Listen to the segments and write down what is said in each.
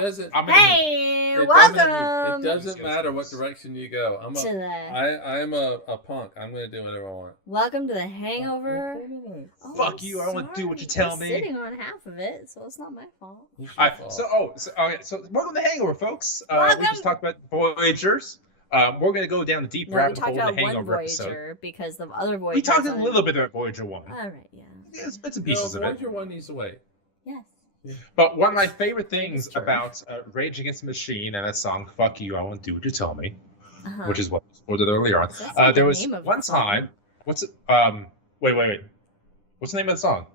doesn't. Hey, It welcome. doesn't matter what direction you go. I'm a punk. I'm gonna do whatever I want. Welcome to the Hangover. Oh, fuck you! I won't do what you tell me. Sitting on half of it, so it's not my fault. So welcome to Hangover, folks. We just talked about Voyagers. We're gonna go down the deep rabbit hole in the Hangover episode because the other Voyager. We talked a little bit about Voyager 1. All right, yeah. It's bits and pieces of it. Voyager 1 needs to wait. Yes. Yeah. But one of my favorite things about Rage Against the Machine and that song "Fuck You, I Won't Do What You Tell Me," which is what we quoted earlier on. There was one time. What's it? Wait. What's the name of the song?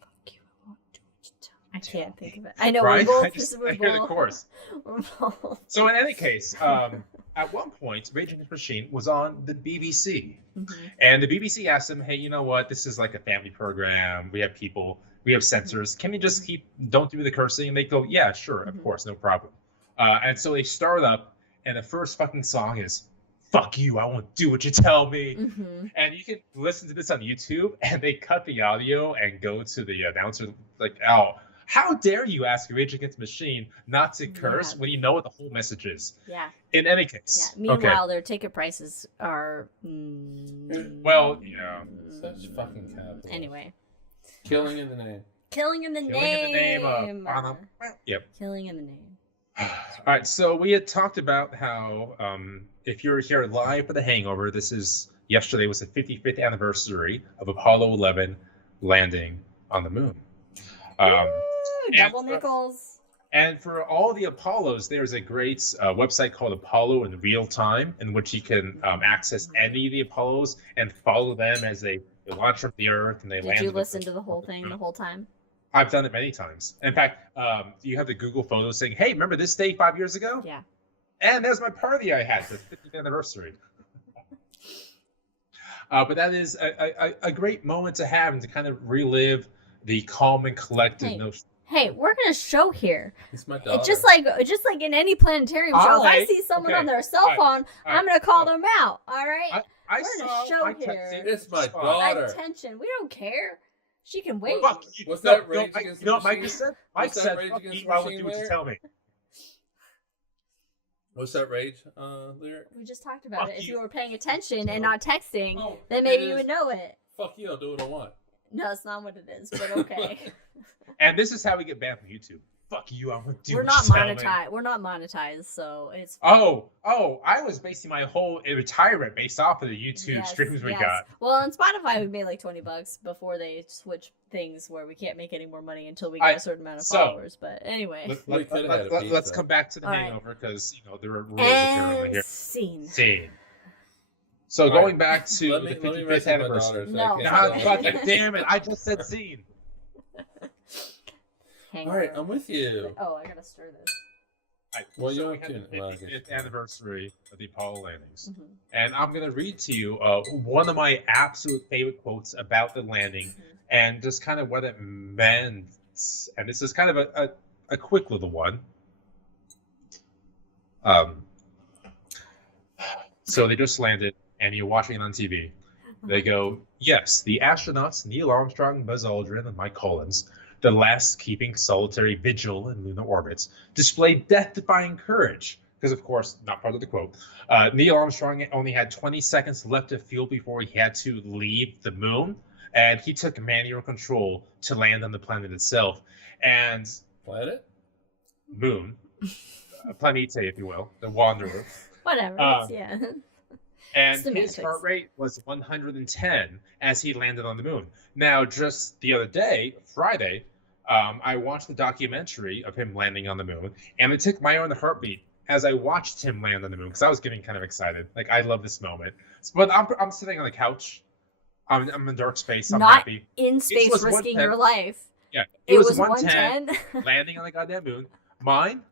Fuck you, I won't do what you tell me. I can't think of it. I know right? we're both. I hear the chorus. We're both. So in any case, at one point, Rage Against the Machine was on the BBC. And the BBC asked them, hey, you know what? This is like a family program. We have people, we have censors. Can we just don't do the cursing? And they go, yeah, sure, of course, no problem. And so they start up, and the first fucking song is, fuck you, I won't do what you tell me. And you can listen to this on YouTube, and they cut the audio and go to the announcer, like, oh, how dare you ask Rage Against the Machine not to curse when you know what the whole message is? Yeah. In any case. Yeah. Meanwhile, their ticket prices are. Well, yeah. Such fucking capitalism. Anyway. Killing in the name. Killing in the name. Yep. Killing in the name. All right. So we had talked about how if you're here live for the Hangover, yesterday was the 55th anniversary of Apollo 11 landing on the moon. Double nickels. And for all the Apollos, there's a great website called Apollo in Real Time, in which you can access any of the Apollos and follow them as they launch from the Earth and they land. Did you listen to the whole thing the whole time? I've done it many times. In fact, you have the Google photos saying, hey, remember this day 5 years ago? Yeah. And there's my party I had, the 50th anniversary. But that is a great moment to have and to kind of relive the calm and collected notion. Hey, we're gonna show here. It's my daughter. It's just like in any planetarium show. If I see someone on their cell phone, I'm gonna call them out. All right. We're gonna show here. It's my daughter. Attention. We don't care. She can wait. Fuck you. What's that Rage Against the Machine? Mike said? Mike said, fuck you, I won't do what you tell me. What's that Rage lyric? We just talked about it. If you were paying attention and not texting, then maybe you would know it. Fuck you, I'll do what I want. No, it's not what it is, but okay. And this is how we get banned from YouTube. Fuck you, I won't do We're what not you tell me. monetized. We're not monetized, so it's. Oh! I was basing my whole retirement based off of the YouTube streams we got. Well, on Spotify, we made like $20 before they switch things where we can't make any more money until we get a certain amount of followers. But anyway, let's come back to the Hangover because there are rules apparently here. Scene. So going back to the 55th anniversary. No, fucking damn it! I just said scene. Hangover. All right, I'm with you. Oh, I gotta stir this. Well, you have the 55th anniversary of the Apollo landings, and I'm gonna read to you one of my absolute favorite quotes about the landing, and just kind of what it meant. And this is kind of a quick little one. So they just landed, and you're watching it on TV. They go, yes, the astronauts Neil Armstrong, Buzz Aldrin, and Mike Collins, the last keeping solitary vigil in lunar orbits, displayed death-defying courage. Because, of course, not part of the quote. Neil Armstrong only had 20 seconds left to fuel before he had to leave the moon, and he took manual control to land on the planet itself. And Planet? Moon, Planeta, if you will, the Wanderer. Whatever. Yeah. And his heart rate was 110 as he landed on the moon. Now, just the other day, Friday, I watched the documentary of him landing on the moon, and it took my own heartbeat as I watched him land on the moon because I was getting kind of excited. Like, I love this moment. But I'm sitting on the couch. I'm in dark space. I'm not happy. In space, risking your life. Yeah, it was 110 landing on the goddamn moon. Mine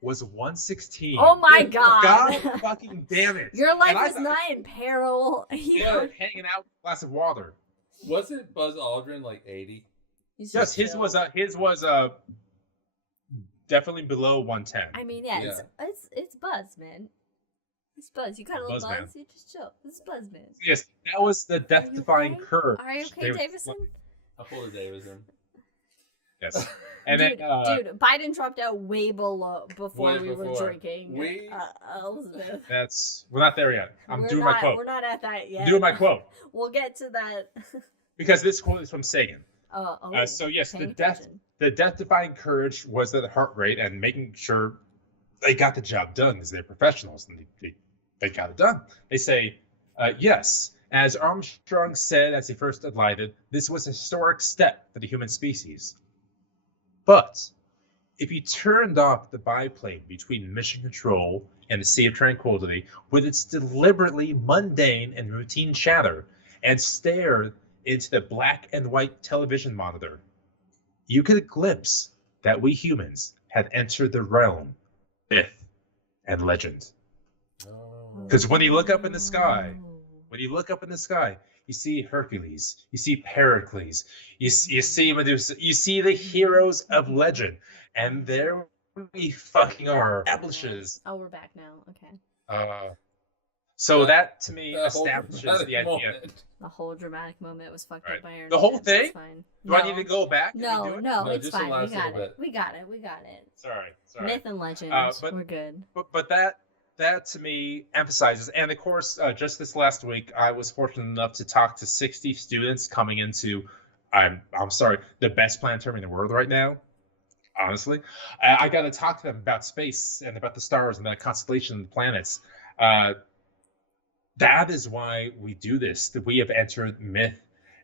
was 116. Oh my god! God fucking damn it! Your life is not in peril. Yeah, hanging out with a glass of water. Wasn't Buzz Aldrin like 80? Yes, his was definitely below 110. I mean, it's Buzz, man. It's Buzz. You got a little Buzz. You just chill. It's Buzz, man. Yes, that was the death-defying curve. Are you okay, Davison? I'll pull the Davison. Yes. And dude, then, Biden dropped out way before we were drinking. Elizabeth. We're not there yet. I'm doing my quote. We're not at that yet. I'm doing my quote. We'll get to that. Because this quote is from Sagan. So yes, the death-defying courage was the heart rate and making sure they got the job done because they're professionals and they got it done. They say, yes, as Armstrong said as he first alighted, this was a historic step for the human species. But if you turned off the biplane between Mission Control and the Sea of Tranquility with its deliberately mundane and routine chatter and stared into the black and white television monitor, you could glimpse that we humans had entered the realm, myth, and legend. Because when you look up in the sky, you see Hercules, you see Pericles, you see Medusa, you see the heroes of legend, and there we fucking are. Establishes. Oh, we're back now. Okay. So that to me establishes the idea. The whole dramatic moment was fucked up by our. The whole thing. Do I need to go back? No, it's fine. We got it. Sorry. Myth and legend. We're good. But that to me emphasizes, and of course, just this last week, I was fortunate enough to talk to 60 students coming into, I'm sorry, the best planetarium in the world right now. Honestly, I got to talk to them about space and about the stars and the constellation of the planets. That is why we do this. That we have entered myth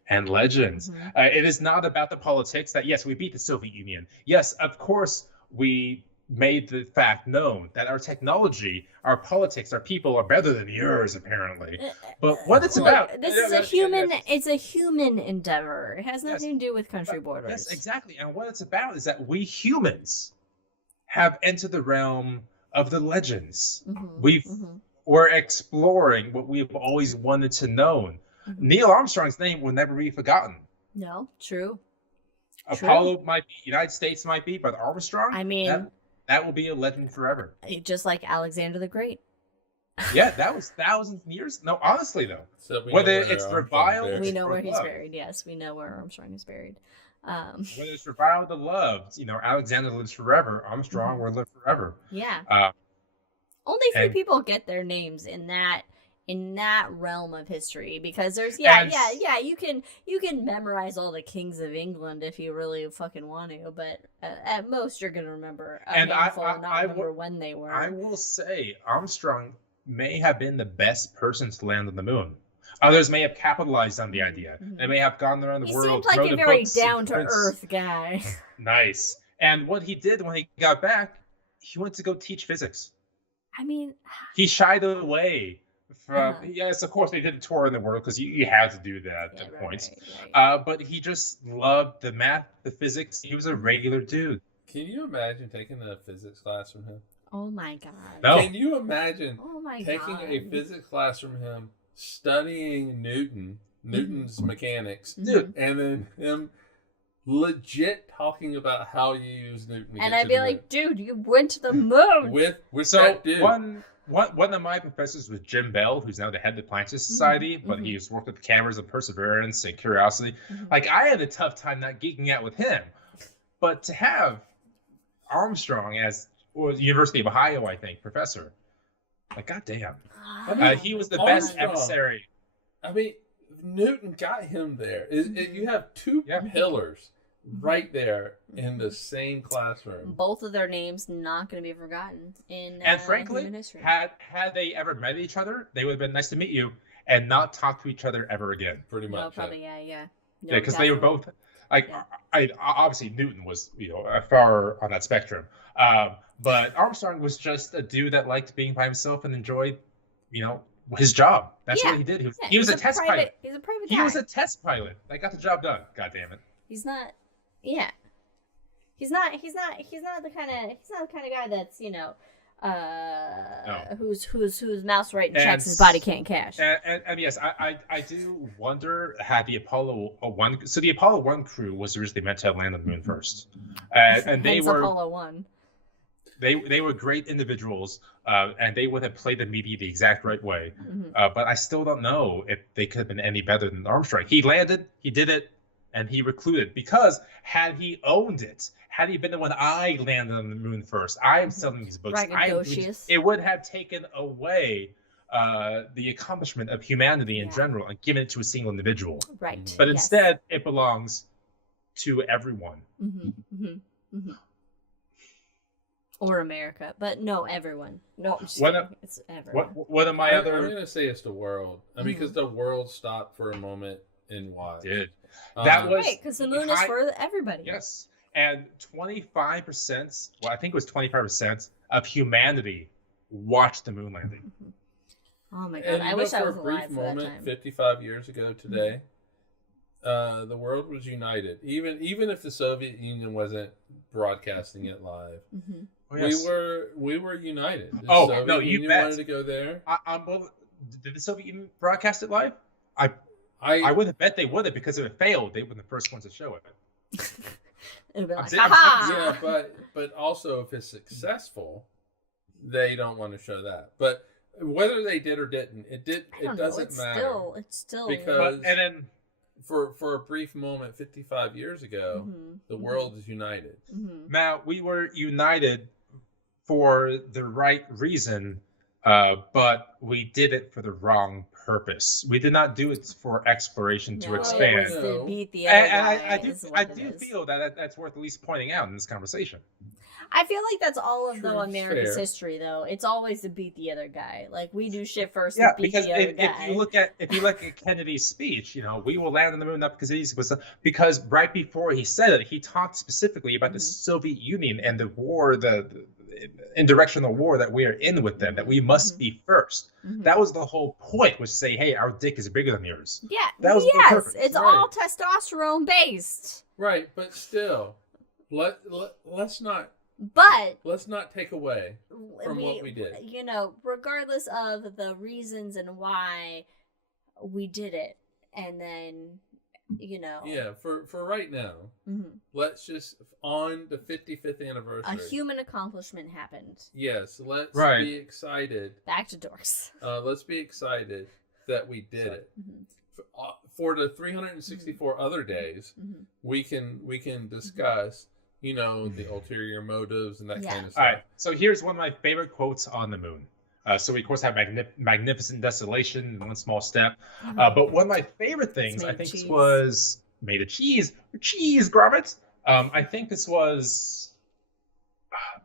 and legends. It is not about the politics. That yes, we beat the Soviet Union. Yes, of course we made the fact known that our technology, our politics, our people are better than yours, apparently. But what it's about... This is a human... It's a human endeavor. It has nothing to do with country borders. Yes, exactly. And what it's about is that we humans have entered the realm of the legends. We're exploring what we've always wanted to know. Neil Armstrong's name will never be forgotten. No, true. Apollo might be, United States might be, but Armstrong... I mean... That will be a legend forever. Just like Alexander the Great. Yeah, that was thousands of years. No, honestly, though. So whether it's reviled... We know where he's buried, yes. We know where Armstrong is buried. Whether it's reviled or loved, Alexander lives forever. Armstrong will live forever. Yeah. Only few people get their names in that realm of history, because there's you can memorize all the kings of England if you really fucking want to, but at most you're gonna remember a handful and not remember when they were. I will say Armstrong may have been the best person to land on the moon. Others may have capitalized on the idea. They may have gone around the world. He seemed like a very down to earth guy. Nice. And what he did when he got back, he went to go teach physics. I mean, he shied away. Yes, of course they did a tour in the world because you had to do that at points. Right. But he just loved the math, the physics. He was a regular dude. Can you imagine taking a physics class from him? Oh my god. No. Can you imagine taking a physics class from him, studying Newton's mechanics, dude, and then him legit talking about how you use Newton? And I'd be like, dude, you went to the moon with that dude. One of my professors was Jim Bell, who's now the head of the Planetary Society, but he's worked with the cameras of Perseverance and Curiosity. Like, I had a tough time not geeking out with him. But to have Armstrong as the University of Ohio, I think, professor, like, goddamn. He was the best emissary. I mean, Newton got him there. You have two pillars right there in the same classroom. Both of their names not going to be forgotten in and frankly, human history. had they ever met each other, they would have been nice to meet you and not talk to each other ever again. Pretty much. No, probably, yeah. No, because they were both obviously Newton was far on that spectrum, but Armstrong was just a dude that liked being by himself and enjoyed his job. That's what he did. He was a test pilot. He's a private guy. He was a test pilot. They got the job done. God damn it. He's not. Yeah, he's not the kind of guy that's whose mouse right checks his body can't cash. And yes, I do wonder had the Apollo 1. So the Apollo 1 crew was originally meant to land on the moon first, and they were Apollo 1. They were great individuals, and they would have played the media the exact right way. But I still don't know if they could have been any better than Armstrong. He landed, he did it. and he recluded, because had he owned it, had he been the one, I landed on the moon first, I am selling these books, it would have taken away the accomplishment of humanity in general and given it to a single individual. Right. But instead, it belongs to everyone. Or America, but no, everyone. No, it's everyone. What am I other? I'm going to say it's the world. I mean, because the world stopped for a moment and watched. That was right, because the moon is for everybody. Yes, and 25%. Well, I think it was 25% of humanity watched the moon landing. Oh my god! I wish I was alive for that time. For a brief moment, 55 years ago today, the world was united. Even if the Soviet Union wasn't broadcasting it live. Oh, yes. We were united. The Soviet no, you Union bet. Wanted to go there. Did the Soviet Union broadcast it live? I would have bet they would have, because if it failed, they were the first ones to show it. It'd be like, ha. Yeah, but also if it's successful, they don't want to show that. But whether they did or didn't, it doesn't matter. It's still because and then for a brief moment 55 years ago, the world is united. Now, we were united for the right reason, but we did it for the wrong purpose. We did not do it for exploration to expand. It was to beat the other guy, I do feel that that's worth at least pointing out in this conversation. I feel like that's all of America's history, though. It's always to beat the other guy. Like, we do shit first to beat the other guy. If you look at Kennedy's speech, we will land on the moon, not because right before he said it, he talked specifically about the Soviet Union and the war, in direction of the war that we are in with them, that we must be first. That was the whole point, was to say, hey, our dick is bigger than yours. Yeah, that was it's all testosterone based. Right, but still, let's not take away from what we did. Regardless of the reasons and why we did it, and then, Yeah, for right now, let's just, on the 55th anniversary, a human accomplishment happened. Yes, let's be excited. Back to dorks. Let's be excited that we did it. For the 364 other days, we can discuss the ulterior motives and that kind of stuff. All right. So here's one of my favorite quotes on the moon. So we, of course, have magnificent desolation in one small step. But one of my favorite things, I think, was made of cheese. Cheese grommets. I think this was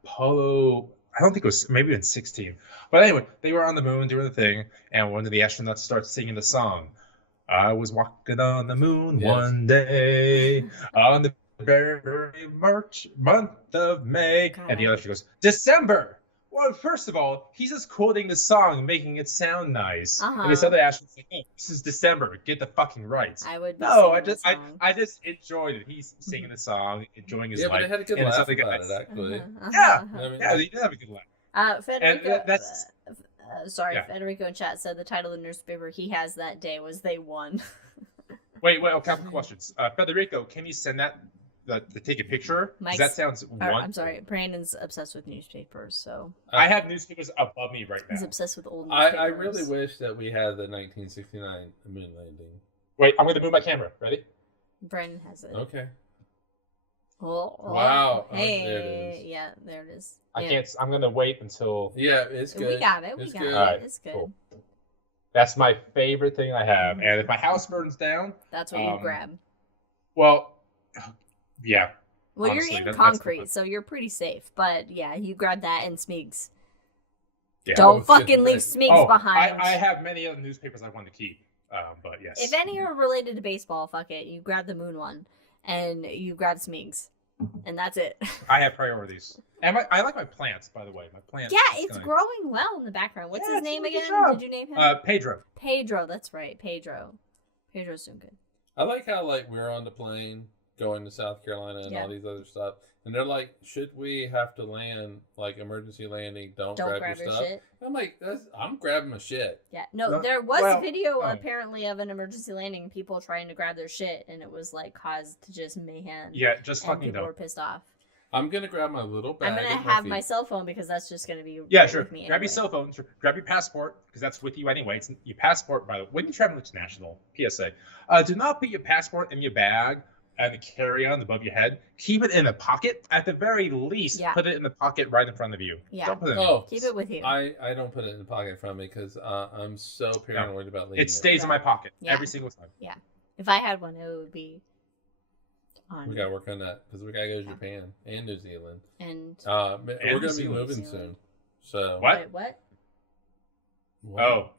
Apollo. I don't think it was, maybe in 16. But anyway, they were on the moon doing the thing, and one of the astronauts starts singing the song. I was walking on the moon one day on the very month of May. God. And the other goes, December. Well, first of all, he's just quoting the song, making it sound nice. And this other astronaut's like, "Oh, this is December. Get the fucking right." I just enjoyed it. He's singing the song, enjoying his life. Yeah, but I had a good laugh about it, actually. He did have a good laugh. Federico in chat said the title of the newspaper he has that day was "They Won." Wait, a couple questions. Federico, can you send that to take a picture? That sounds I'm sorry, Brandon's obsessed with newspapers, so I have newspapers above me right now. He's obsessed with old newspapers. I really wish that we had the 1969 moon landing. Wait, I'm going to move my camera. Ready? Brandon has it. Okay. Wow. Hey. There it is. Yeah, there it is. I can't. I'm going to wait until. Yeah, it's good. We got it. It's good. All right, it's good. Cool. That's my favorite thing I have. And if my house burns down, that's what you grab. Well, yeah. Well, honestly, you're in concrete, so you're pretty safe. But yeah, you grab that and Smeags. Yeah, don't fucking leave Smeags behind. I have many other newspapers I want to keep. But yes. If any are related to baseball, fuck it. You grab the moon one, and you grab Smeags, and that's it. I have priorities. And I like my plants, by the way. My plants. Yeah, it's growing well in the background. What's his name again? Did you name him? Pedro. Pedro, that's right. Pedro's doing good. I like how we're on the plane going to South Carolina and all these other stuff, and they're like, should we have to land, emergency landing, don't grab your stuff? Shit. I'm like, I'm grabbing my shit. Yeah, no, there was video apparently of an emergency landing, people trying to grab their shit, and it was caused to just mayhem. Yeah, just fucking people were pissed off. I'm gonna grab my little bag. I'm gonna have my cell phone because that's just gonna be sure. With me grab anyway. Your cell phone. Sure. Grab your passport because that's with you anyway. It's your passport, by the way. When you travel international, PSA, do not put your passport in your bag and a carry-on above your head, keep it in a pocket. At the very least, put it in the pocket right in front of you. Yeah. Don't put it in keep it with you. I don't put it in the pocket in front of me because I'm so paranoid about leaving it. Stays in my pocket every single time. Yeah. If I had one, it would be on. We got to work on that because we got to go to Japan and New Zealand. And we're going to be moving soon. So What? Wait, what? Oh.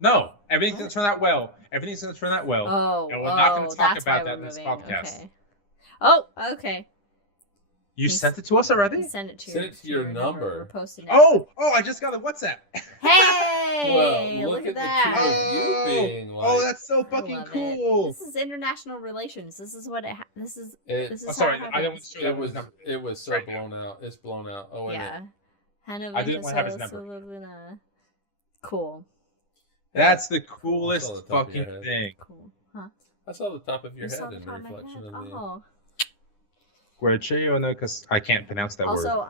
No, everything's going to turn out well. Everything's going to turn out well. Oh, and we're not going to talk about that in this podcast. Okay. Oh, okay. You sent it to us already? Send it to your number. We're posting it. Oh, I just got a WhatsApp. Hey, well, look at that. The two of you being like, oh, that's so fucking cool. This is international relations. This is what this is. Sorry, I don't want to show it was so blown out. It's blown out. Oh, yeah. I didn't want to have his number. Cool. That's the coolest fucking thing. Cool. Huh? I saw the top of your head in the reflection of the... Because I can't pronounce that word. Also,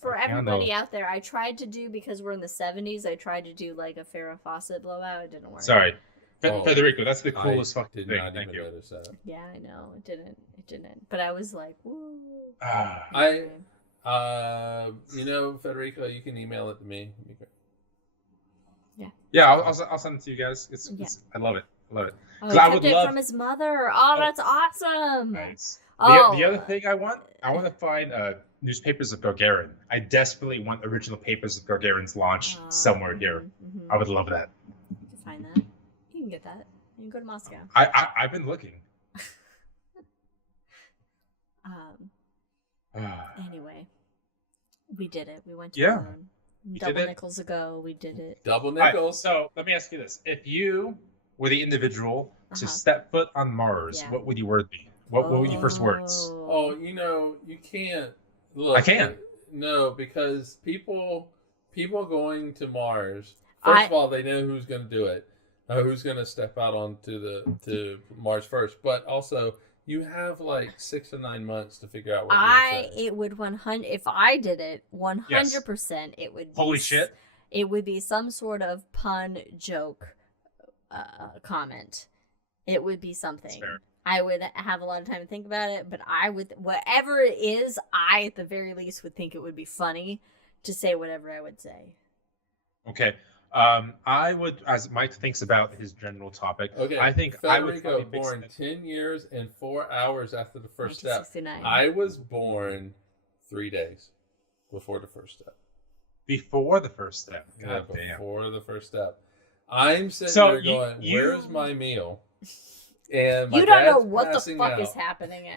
for everybody out there, I tried to do, because we're in the 70s, I tried to do like a Farrah Fawcett blowout. It didn't work. Sorry. Federico, that's the coolest fucking thing. Thank you. Yeah, I know. It didn't. But I was like, woo. Federico, you can email it to me. Yeah, I'll send it to you guys. It's I love it. Oh, he kept it from his mother. Oh, that's awesome. Nice. The other thing I want to find newspapers of Gagarin. I desperately want original papers of Gagarin's launch somewhere here. Mm-hmm. I would love that. You can find that. You can get that. You can go to Moscow. I've been looking. Anyway, we did it. We went to the moon. Double nickels ago, we did it. Double nickels. So let me ask you this: if you were the individual to step foot on Mars, what would your word be? What would your first words? Oh, you can't. Look, I can't. No, because people going to Mars. First of all, they know who's going to do it, who's going to step out to Mars first. But also, you have like 6 to 9 months to figure out what it would 100. If I did it, 100%, it would. Holy shit! It would be some sort of pun joke comment. It would be something. I would have a lot of time to think about it, but I would, whatever it is, I at the very least would think it would be funny to say whatever I would say. Okay. I would, as Mike thinks about his general topic, I think Federico I would born 10 years and 4 hours after the first step. 1969. I was born 3 days before the first step. Before the first step? God damn. Before the first step. I'm sitting there going, where's my meal? And my you don't know what the fuck out. Is happening.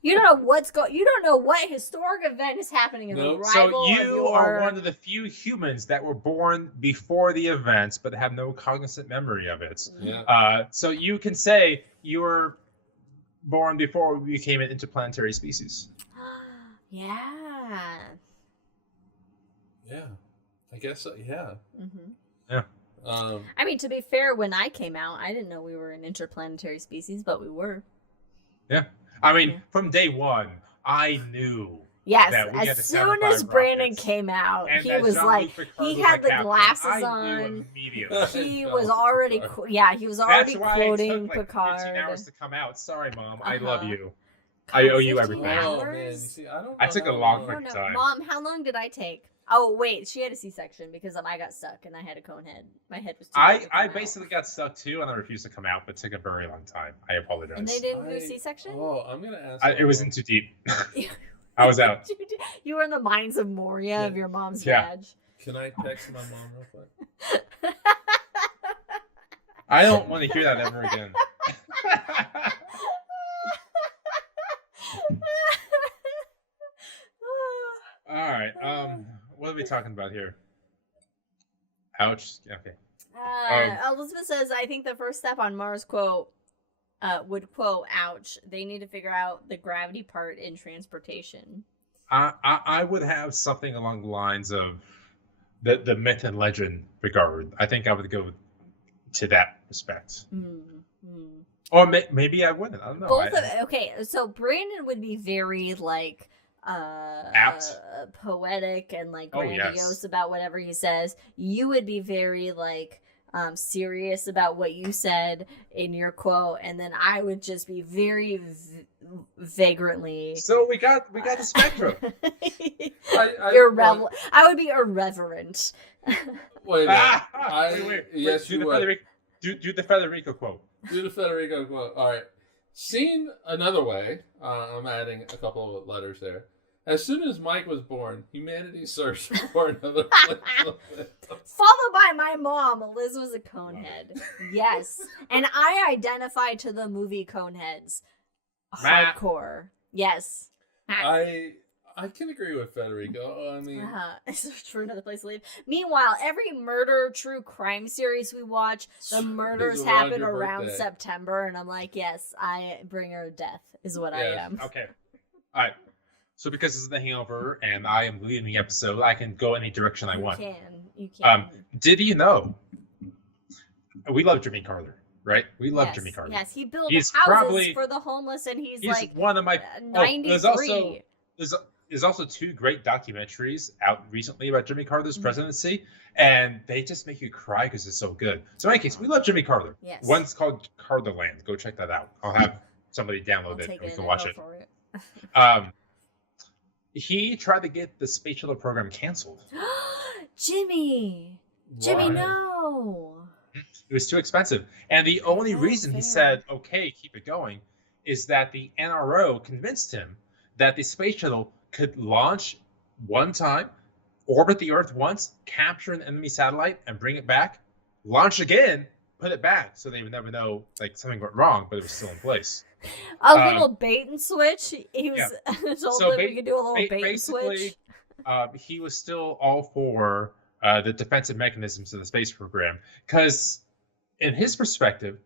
You don't know what's going. You don't know what historic event is happening in the arrival. So you are one of the few humans that were born before the events, but have no cognizant memory of it. Yeah. So you can say you were born before we became an interplanetary species. Yeah. Yeah. I guess so. Yeah. Mm-hmm. Yeah. I mean, to be fair, when I came out, I didn't know we were an interplanetary species, but we were. Yeah. I mean, from day one, I knew. Yes, as soon as Brandon came out, he was like, he had the glasses on. He was already, he was already quoting Picard. That's why it took 15 hours to come out. Sorry, Mom. I love you. I owe you everything. Oh, man. You see, I took a long time. Mom, how long did I take? Oh, wait, she had a C-section because I got stuck and I had a cone head. My head was too big to come I basically got stuck too and I refused to come out, but it took a very long time. I apologize. And they didn't do a C-section? Oh, I'm going to ask. It wasn't too deep. I was out. You were in the mines of Moria of your mom's badge. Can I text my mom real quick? I don't want to hear that ever again. All right. What are we talking about here? Ouch. Okay. Elizabeth says, I think the first step on Mars would quote, ouch, they need to figure out the gravity part in transportation. I would have something along the lines of the myth and legend regard. I think I would go to that respect. Or maybe I wouldn't. I don't know. Okay, so Brandon would be very like apt, poetic and like grandiose about whatever he says. You would be very like serious about what you said in your quote, and then I would just be very vagrantly. So we got the spectrum. I would be irreverent. Wait, yes, do the Federico quote. Do the Federico quote. All right. Seen another way, I'm adding a couple of letters there. As soon as Mike was born, humanity searched for another place. Followed by my mom, Liz was a conehead. Yes. And I identify to the movie Coneheads. Hardcore. Yes. I can agree with Federico. I mean, search for another place to live. Meanwhile, every murder true crime series we watch, the murders happen around September, and I'm like, yes, I bring her death is what I am. Okay. All right. So because this is the Hangover and I am leading the episode, I can go any direction I want. You can. Did you know? We love Jimmy Carter, right? We love Jimmy Carter. Yes, he built houses for the homeless, and he's like one of my 93. There's also 2 great documentaries out recently about Jimmy Carter's presidency, and they just make you cry because it's so good. So in any case, we love Jimmy Carter. Yes. One's called Carterland. Go check that out. I'll have somebody download it and we can watch it. He tried to get the space shuttle program canceled. Jimmy, no. It was too expensive. And the only reason he said, okay, keep it going, is that the NRO convinced him that the space shuttle could launch one time, orbit the Earth once, capture an enemy satellite, and bring it back, launch again, put it back, so they would never know like something went wrong, but it was still in place. A little bait and switch. He was told that we could do a little bait and switch. He was still all for the defensive mechanisms of the space program, because in his perspective,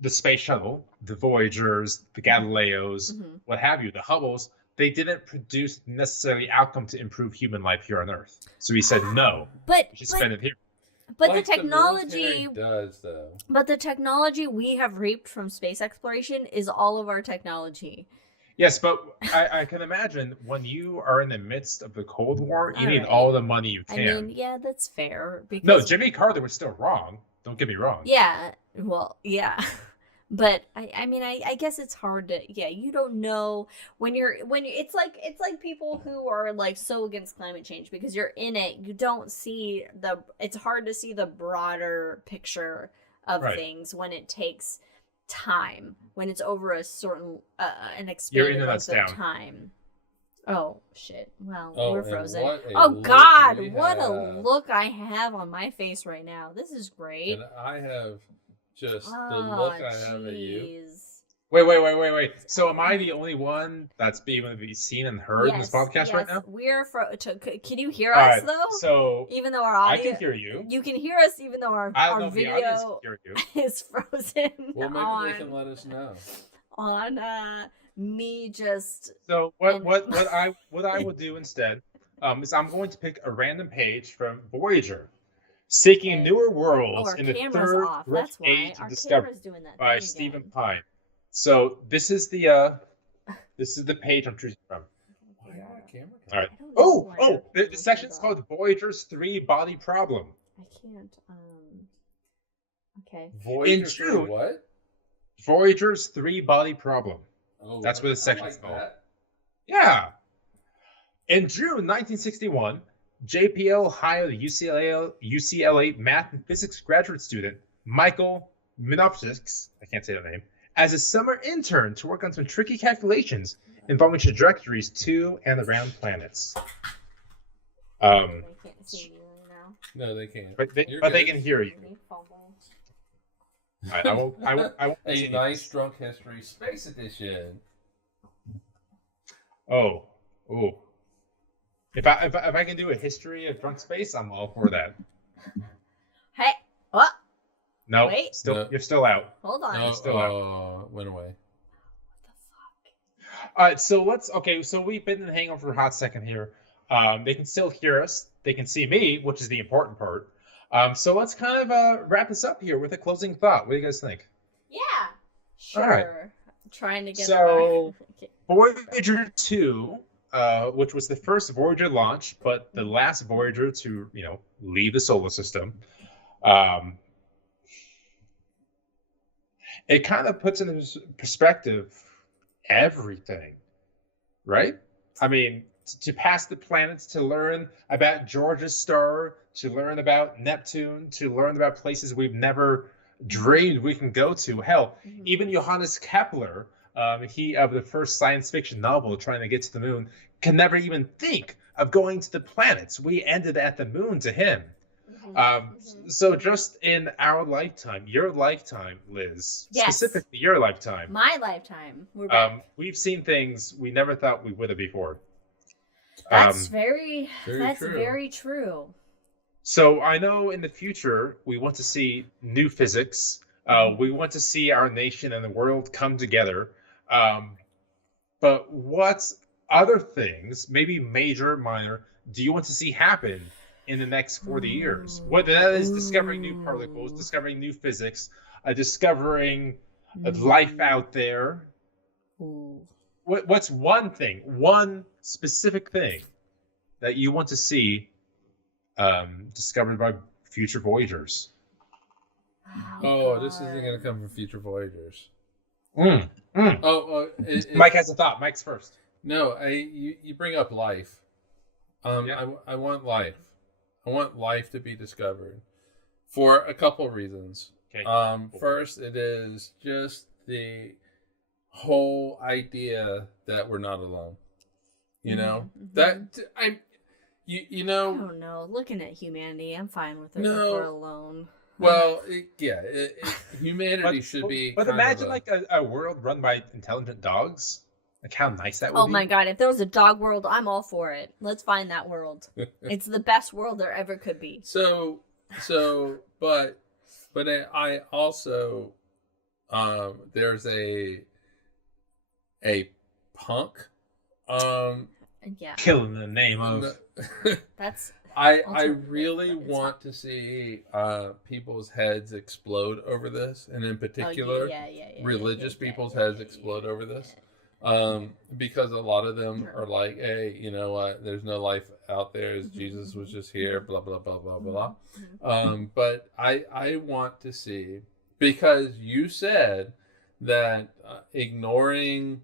the space shuttle, the Voyagers, the Galileos, what have you, the Hubbles, they didn't produce necessarily outcome to improve human life here on Earth. So he said, no, we should spend it here. But like the technology does, though. But the technology we have reaped from space exploration is all of our technology. Yes, but I can imagine when you are in the midst of the Cold War, you need all the money you can. I mean, yeah, that's fair. Because... No, Jimmy Carter was still wrong. Don't get me wrong. Yeah, well, yeah. But I mean, I guess it's hard to, you don't know when you're it's like people who are like so against climate change because you're in it, you don't see it's hard to see the broader picture of things when it takes time, when it's over a certain an expanded length of time. Oh shit! Well, we're frozen. Oh God! What a look I have on my face right now. This is great. And I have just the look I have at you. Wait. So am I the only one that's being able to be seen and heard in this podcast right now? We're can you hear us though? So even though our audio, I can hear you. You can hear us even though our video is frozen. Well, maybe they can let us know. On me just. So what I will do instead is I'm going to pick a random page from Voyager. Seeking Newer Worlds in the Third Great Age of Discovery by Stephen Pine. So this is the page I'm choosing from. All right. Oh, the section's called Voyager's 3-Body Problem. I can't. Okay. Voyager what? Voyager's 3-Body Problem. Oh, that's what the section's called. Yeah. In June 1961. JPL hired UCLA math and physics graduate student Michael Minopsis, I can't say the name, as a summer intern to work on some tricky calculations involving trajectories to and around planets. They can't see you now. No, they can't. But they can hear you. I won't. A nice drunk history space edition. Oh. If I can do a history of drunk space, I'm all for that. Hey, what? No, wait. You're still out. Hold on. You're still out. Went away. What the fuck? All right, so we've been in the Hangover for a hot second here. They can still hear us. They can see me, which is the important part. So let's kind of wrap this up here with a closing thought. What do you guys think? Yeah, sure. All right. Trying to get Voyager 2. Which was the first Voyager launch, but the last Voyager to, leave the solar system. It kind of puts into perspective everything, right? I mean, to pass the planets, to learn about George's star, to learn about Neptune, to learn about places we've never dreamed we can go to. Hell, even Johannes Kepler, he of the first science fiction novel trying to get to the moon, can never even think of going to the planets. We ended at the moon to him. So just in our lifetime, your lifetime, Liz, specifically your lifetime, my lifetime, we're back. We've seen things we never thought we would have before. That's very true. So I know in the future we want to see new physics. We want to see our nation and the world come together. But what other things, maybe major, minor, do you want to see happen in the next 40 years? Whether that is discovering new particles, discovering new physics, discovering life out there. What's one specific thing that you want to see discovered by future Voyagers? This isn't going to come from future Voyagers. Mike has a thought. Mike's first. No, you bring up life. I want life. I want life to be discovered for a couple of reasons. Okay. First, it is just the whole idea that we're not alone. You know that you know. I don't know. Looking at humanity, I'm fine with it. No, if we're alone. Well, humanity should be. But imagine like a world run by intelligent dogs. Like how nice that would be. Oh my god, if there was a dog world, I'm all for it. Let's find that world. It's the best world there ever could be. But I also there's a punk killing the name of that's I really want to see people's heads explode over this, and in particular religious people's heads explode over this. Because a lot of them are like, hey, you know what? There's no life out there. Jesus was just here. Blah blah blah blah blah. But I want to see, because you said that ignoring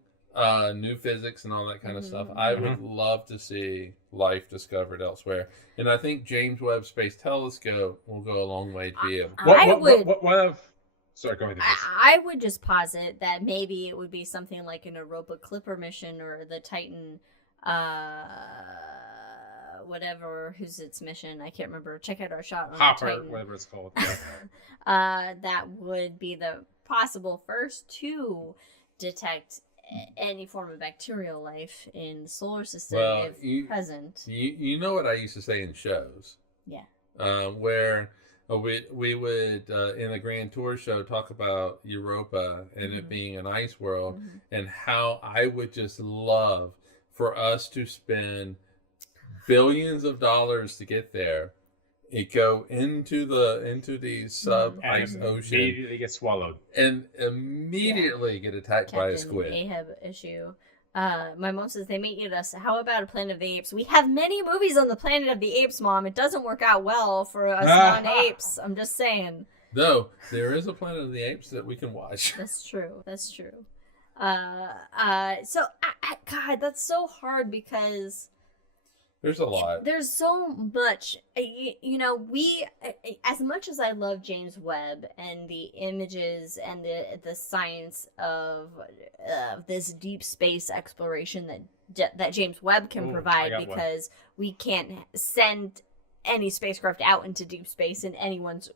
new physics and all that kind of stuff, I would love to see life discovered elsewhere, and I think James Webb Space Telescope will go a long way to be able. Sorry, go ahead. I would just posit that maybe it would be something like an Europa Clipper mission or the Titan, whatever, who's its mission? I can't remember. Check out our shot on Hopper, Titan. whatever it's called. That would be the possible first to detect any form of bacterial life in the solar system if present. You know what I used to say in shows? Yeah. Where we would in a Grand Tour show talk about Europa and it being an ice world, and how I would just love for us to spend billions of dollars to get there. It go into the sub ice ocean, immediately get swallowed, and immediately get attacked by a squid. Ahab issue. My mom says they may eat us. How about a Planet of the Apes? We have many movies on the Planet of the Apes, Mom. It doesn't work out well for us non-apes. I'm just saying. No, there is a Planet of the Apes that we can watch. That's true. So God, that's so hard because there's a lot. There's so much. You know, we, as much as I love James Webb and the images and the science of this deep space exploration that James Webb can provide, because we can't send any spacecraft out into deep space in anyone's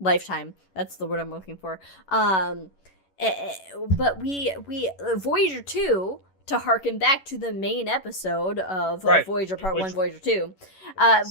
lifetime. That's the word I'm looking for. But we Voyager 2, to harken back to the main episode of Voyager Part 1, Voyager 2.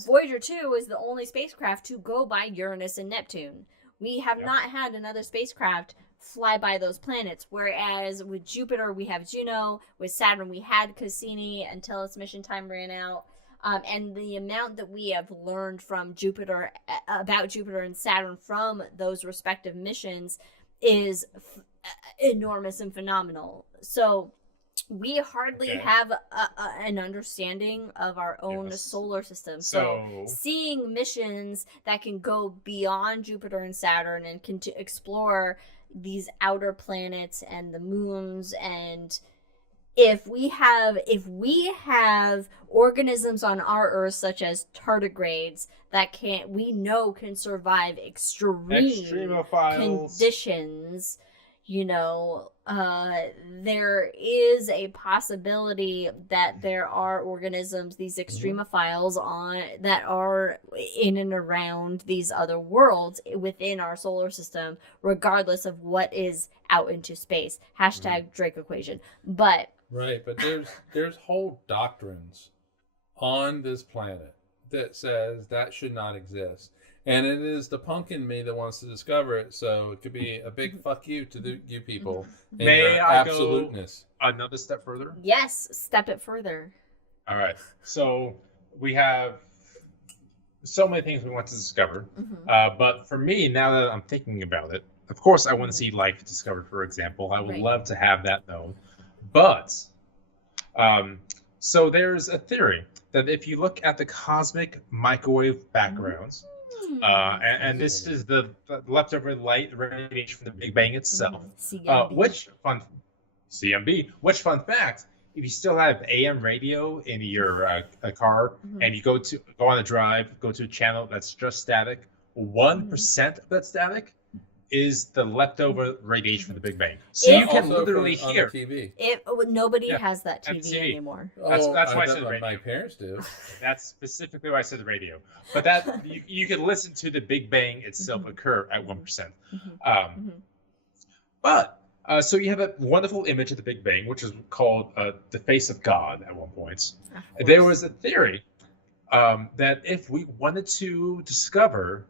Voyager 2 is the only spacecraft to go by Uranus and Neptune. We have not had another spacecraft fly by those planets, whereas with Jupiter we have Juno, with Saturn we had Cassini until its mission time ran out. And the amount that we have learned from Jupiter, about Jupiter and Saturn from those respective missions, is enormous and phenomenal. So we hardly have an understanding of our own solar system. So seeing missions that can go beyond Jupiter and Saturn and can explore these outer planets and the moons, and if we have organisms on our Earth such as tardigrades that can survive extreme conditions, there is a possibility that there are organisms, these extremophiles that are in and around these other worlds within our solar system, regardless of what is out into space. # Drake equation. But right, but there's whole doctrines on this planet that says that should not exist. And it is the punk in me that wants to discover it, so it could be a big fuck you to you people. May I go another step further? Yes, step it further. All right. So we have so many things we want to discover. But for me, now that I'm thinking about it, of course, I want to see life discovered, for example. I would love to have that known. But, so there's a theory that if you look at the cosmic microwave backgrounds, and this is the leftover light radiation from the Big Bang itself. CMB. Which fun fact? If you still have AM radio in your car, and you go on a drive, go to a channel that's just static, 1% of that static is the leftover radiation from the Big Bang. So you can literally hear. TV. Nobody has that TV anymore. That's why I said radio. My parents do. That's specifically why I said the radio. But that you can listen to the Big Bang itself occur at 1%. But so you have a wonderful image of the Big Bang, which is called the face of God at one point. There was a theory that if we wanted to discover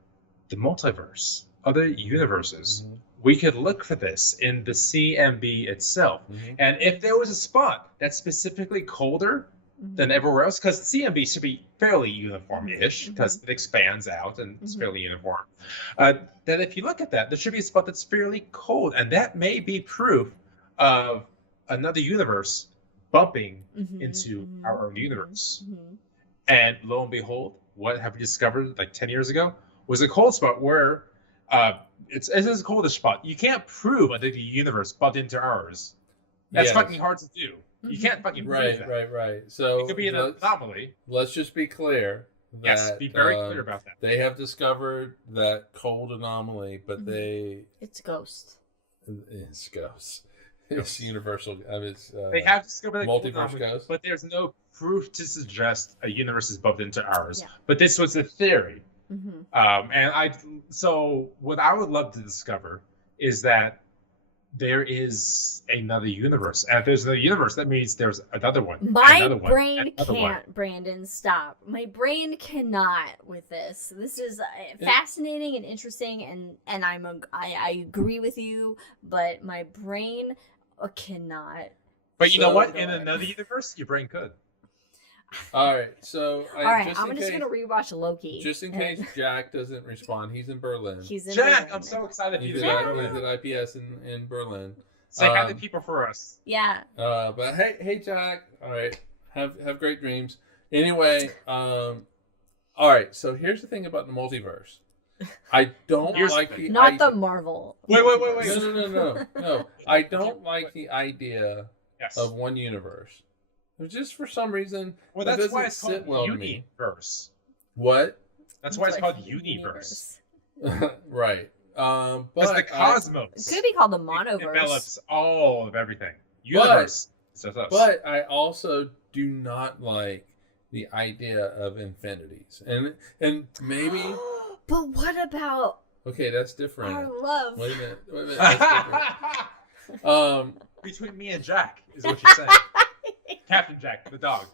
the multiverse, other universes, we could look for this in the CMB itself. And if there was a spot that's specifically colder than everywhere else, because CMB should be fairly uniform-ish, because it expands out and it's fairly uniform, that if you look at that, there should be a spot that's fairly cold, and that may be proof of another universe bumping into our own universe. And lo and behold, what have we discovered like 10 years ago? Was a cold spot where it's a coldest spot. You can't prove that the universe bumped into ours. That's fucking hard to do. You can't fucking prove that. Right. So it could be an anomaly. Let's just be clear. Yes, be very clear about that. They have discovered that cold anomaly, but it's ghost. It's ghost. It's universal. They have discovered multiverse ghost, but there's no proof to suggest a universe is bumped into ours. But this was a theory. So what I would love to discover is that there is another universe. And if there's another universe, that means there's another one. My brain can't, Brandon, stop. My brain cannot with this. This is fascinating and interesting, and I agree with you, but my brain cannot. But you know what? In another universe, your brain could. All right, so I'm just gonna rewatch Loki. Just in case Jack doesn't respond, he's in Berlin. Jack, I'm so excited. He's at IPS in Berlin. Say hi to people for us. Yeah. But hey, Jack. All right, have great dreams. Anyway, all right. So here's the thing about the multiverse. I don't like the not the Marvel. Wait. No. I don't like the idea of one universe. Just for some reason, well, that's why it's called universe. What? That's why it's called universe. Right. But the cosmos. It could be called the monoverse. It develops all of everything. Universe. But I also do not like the idea of infinities, and maybe. But what about? Okay, that's different. Our love. Wait a minute. That's different. Between me and Jack is what you're saying. Captain Jack, the dog.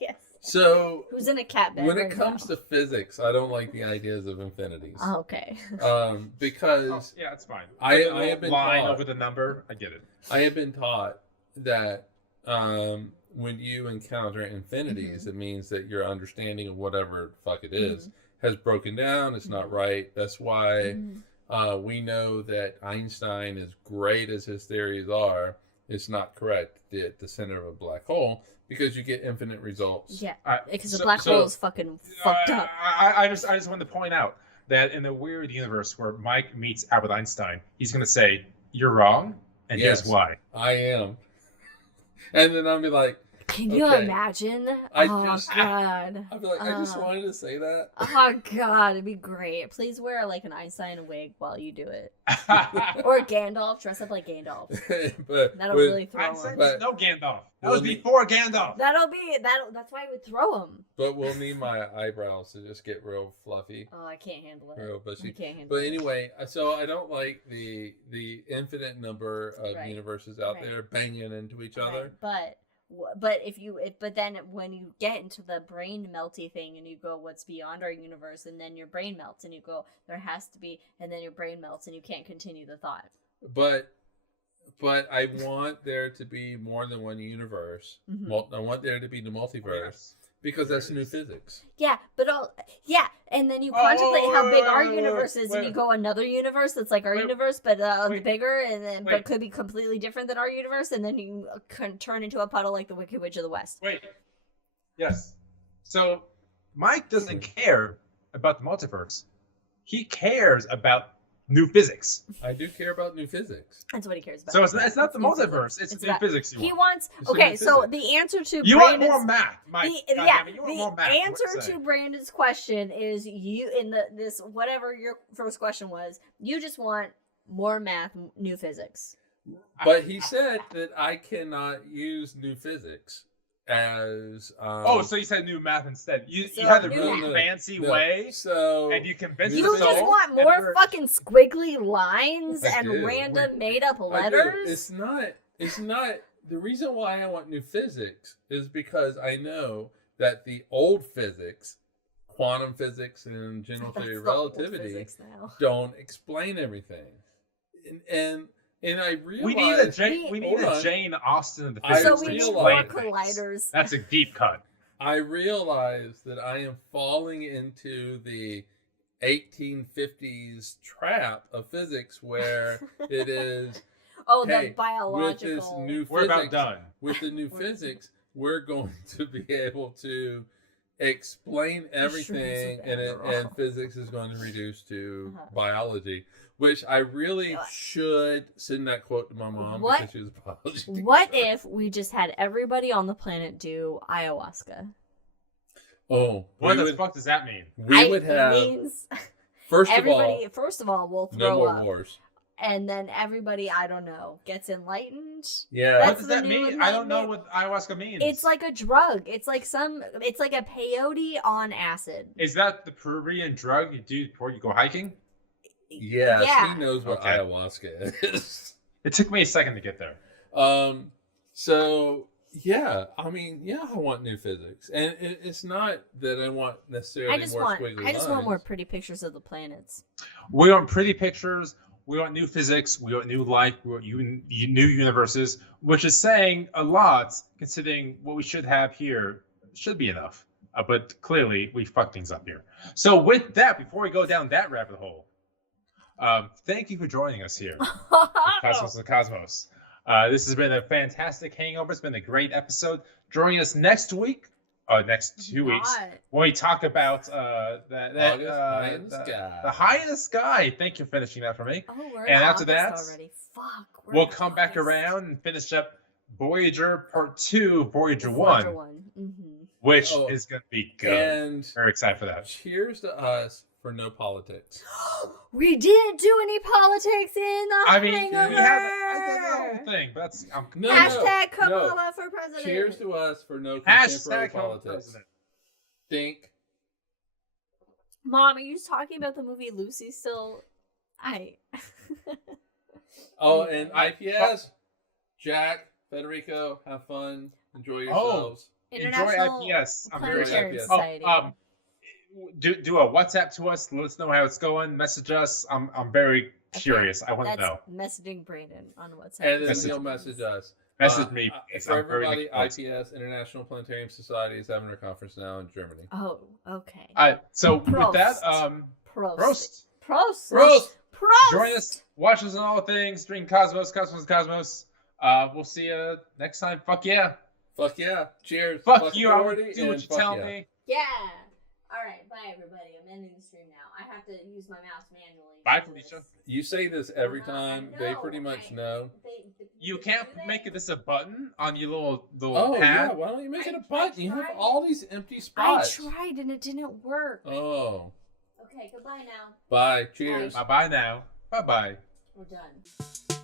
Yes. So who's in a cat bed? When it comes to physics, I don't like the ideas of infinities. Oh, okay. Because it's fine. I have been line taught over the number. I get it. I have been taught that when you encounter infinities, it means that your understanding of whatever the fuck it is has broken down. It's not right. That's why we know that Einstein, as great as his theories are, it's not correct at the center of a black hole because you get infinite results. Yeah, because the black hole is fucking fucked up. I just wanted to point out that in a weird universe where Mike meets Albert Einstein, he's going to say, "You're wrong, and here's why." I am. And then I'll be like, can you imagine? God. I'd be like, I just wanted to say that. Oh, God. It'd be great. Please wear like an Einstein wig while you do it. Or Gandalf. Dress up like Gandalf. That'll really throw Einstein him. No Gandalf. That was before Gandalf. That's why I would throw him. But we'll need my eyebrows to just get real fluffy. Oh, I can't handle it. Real bushy. I can't handle it. But anyway, so I don't like the infinite number of universes out there banging into each other. But then when you get into the brain melty thing and you go, what's beyond our universe, and then your brain melts and you go, there has to be, and then your brain melts and you can't continue the thought. But I want there to be more than one universe. I want there to be the multiverse because that's new physics. Yeah, and then you contemplate how big our universe is, and you go another universe that's like our universe, but bigger, and then but could be completely different than our universe, and then you can turn into a puddle like the Wicked Witch of the West. Yes. So Mike doesn't care about the multiverse. He cares about new physics. I do care about new physics. That's what he cares about. So it's not the multiverse. It's new physics. He wants. Okay, so the answer to you want more math, Mike. The answer to Brandon's question is you in this whatever your first question was. You just want more math, new physics. But he said that I cannot use new physics as so you said new math instead. You had a really fancy way, and you convinced you just want more fucking squiggly lines and random made up letters. It's not the reason why I want new physics is because I know that the old physics, quantum physics and general theory of relativity, don't explain everything. And I realized we need a Jane Austen of the physics. So we need more colliders. That's a deep cut. I realized that I am falling into the 1850s trap of physics where it is the biological. With this new we're physics, about done. With the new physics, we're going to be able to explain everything, and physics is going to reduce to biology. Which I really should send that quote to my mom because she was a biology teacher. What if we just had everybody on the planet do ayahuasca? Oh, what the fuck does that mean? We would have. It means first of all, we'll throw no more up. Wars. And then everybody, I don't know, gets enlightened. Yeah. What does that mean? I don't know what ayahuasca means. It's like a drug. It's like a peyote on acid. Is that the Peruvian drug you do before you go hiking? Yes, he knows what ayahuasca is. It took me a second to get there. So yeah, I want new physics, and it's not that I want necessarily more squiggly lines. I just want more pretty pictures of the planets. We want pretty pictures. We want new physics. We want new life. We want new universes, which is saying a lot considering what we should have here should be enough. But clearly, we fucked things up here. So with that, before we go down that rabbit hole. Thank you for joining us here, Cosmos and Cosmos. This has been a fantastic hangover. It's been a great episode. Joining us next week, next 2 weeks, when we talk about the high in the sky. Thank you for finishing that for me. Oh, we're and after that, already. Fuck, we'll come back around and finish up Voyager Part 2, Voyager 1. Mm-hmm. Which is going to be good. And very excited for that. Cheers to us for no politics. We didn't do any politics in the Hangover. I did the whole thing, but that's hashtag Kamala for president. Cheers to us for no contemporary hashtag politics. Think. Mom, are you talking about the movie Lucy still? And IPS, Jack, Federico, have fun, enjoy yourselves. Enjoy IPS. Planetarium Society. Do a WhatsApp to us. Let us know how it's going. Message us. I'm very curious. I want to know. Messaging Brandon on WhatsApp. And then he'll message us. Message me. For everybody, IPS, International Planetarium Society, is having a conference now in Germany. Oh, okay. So with that, Prost. Join us. Watch us on all things. Drink Cosmos. We'll see you next time. Fuck yeah. Fuck yeah. Cheers. Fuck you. I would do what you tell me. Yeah. All right. Bye, everybody. I'm ending the stream now. have to use my mouse manually. Bye, Felicia. You say this every time. They pretty much know. You can't make this a button on your little Oh, pad? yeah. Why don't you make it a button? You have all these empty spots. I tried and it didn't work. Oh. Okay, goodbye now. Bye. Cheers. Bye-bye now. Bye-bye. We're done.